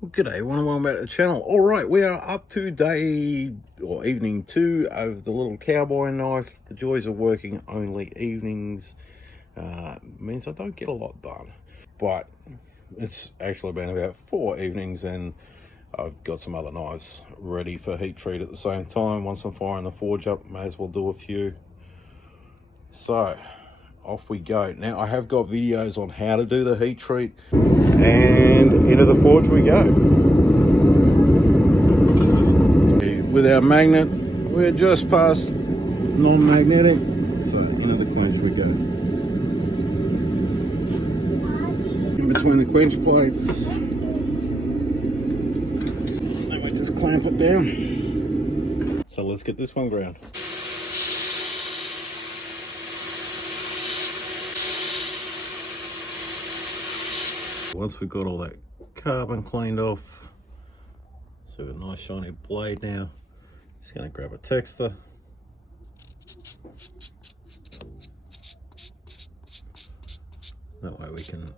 Well, g'day everyone, welcome back to the channel. Alright, we are up to day or evening 2 of the little Cowboy Knife. The joys of working only evenings means I don't get a lot done, but it's actually been about 4 evenings and I've got some other knives ready for heat treat at the same time. Once I'm firing the forge up, may as well do a few. So off we go. Now I have got videos on how to do the heat treat, and into the forge we go. With our magnet, we're just past non-magnetic, so into the quench we go. In between the quench plates, then we just clamp it down. So let's get this one ground. Once we've got all that carbon cleaned off, so we've got a nice shiny blade now, just going to grab a texter. That way we can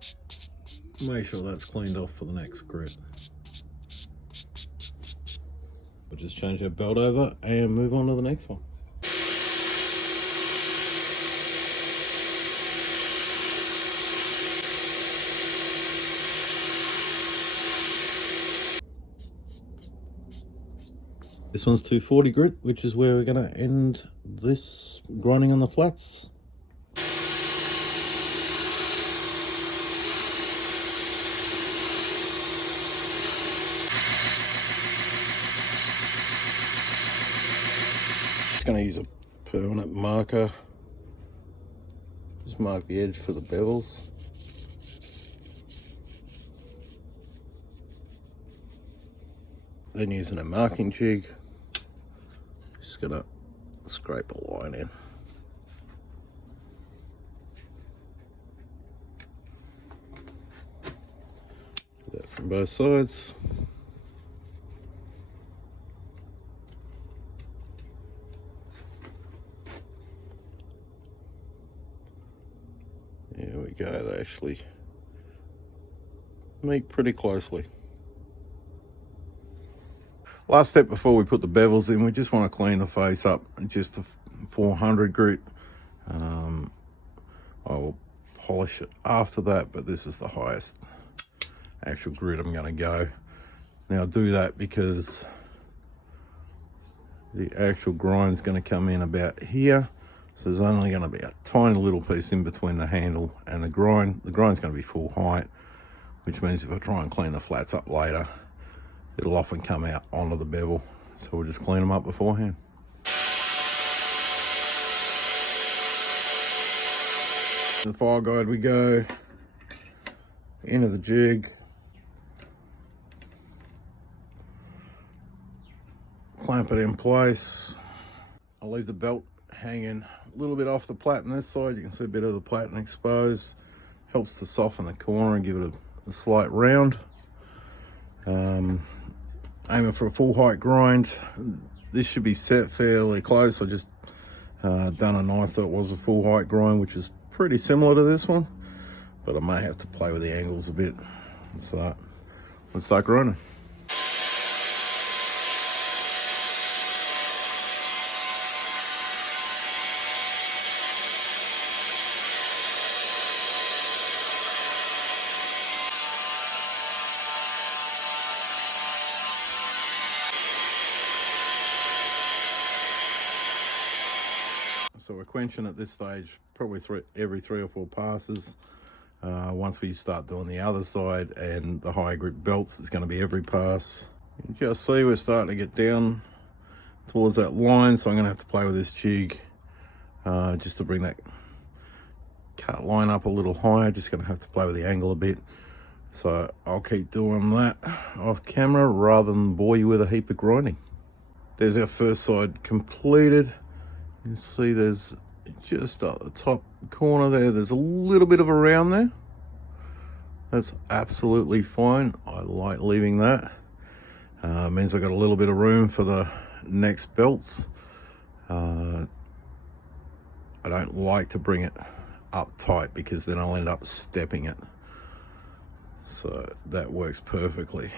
make sure that's cleaned off for the next grit. We'll just change our belt over and move on to the next one. This one's 240 grit, which is where we're going to end this grinding on the flats. Just going to use a permanent marker. Just mark the edge for the bevels. Then using a marking jig, just gonna scrape a line in. Do that from both sides. There we go, they actually meet pretty closely. Last step before we put the bevels in, we just want to clean the face up, just a 400 grit. I will polish it after that, but this is the highest actual grit I'm going to go. Now do that because the actual grind's going to come in about here. So there's only going to be a tiny little piece in between the handle and the grind. The grind's going to be full height, which means if I try and clean the flats up later, it'll often come out onto the bevel, so we'll just clean them up beforehand. The fire guide we go, into the jig, clamp it in place. I'll leave the belt hanging a little bit off the platen this side. You can see a bit of the platen exposed. Helps to soften the corner and give it a slight round. Aiming for a full height grind. This should be set fairly close. I just done a knife that was a full height grind, which is pretty similar to this one, but I may have to play with the angles a bit. So let's start grinding. So we're quenching at this stage probably every 3 or 4 passes. Once we start doing the other side and the high grip belts, it's going to be every pass. You can just see we're starting to get down towards that line, so I'm going to have to play with this jig just to bring that cut line up a little higher. Just going to have to play with the angle a bit. So I'll keep doing that off camera rather than bore you with a heap of grinding. There's our first side completed. You can see there's just at the top corner there's a little bit of a round there. That's absolutely fine. I like leaving that. Means I've got a little bit of room for the next belts. I don't like to bring it up tight because then I'll end up stepping it. So that works perfectly.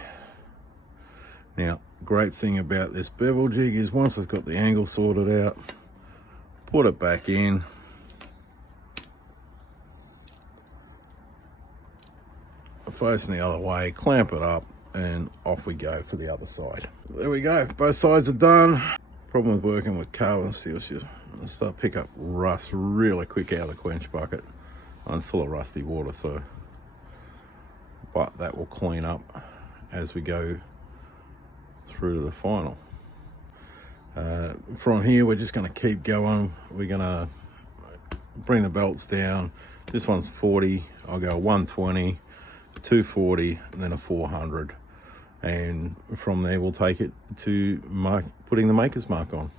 Now, great thing about this bevel jig is once I've got the angle sorted out, put it back in, facing the other way, clamp it up, and off we go for the other side. There we go, both sides are done. Problem with working with carbon steel is you start to pick up rust really quick out of the quench bucket. And it's full of rusty water, so, but that will clean up as we go through to the final. From here we're just going to keep going. We're going to bring the belts down. This one's 40, I'll go 120, 240, and then a 400, and from there we'll take it to putting the maker's mark on.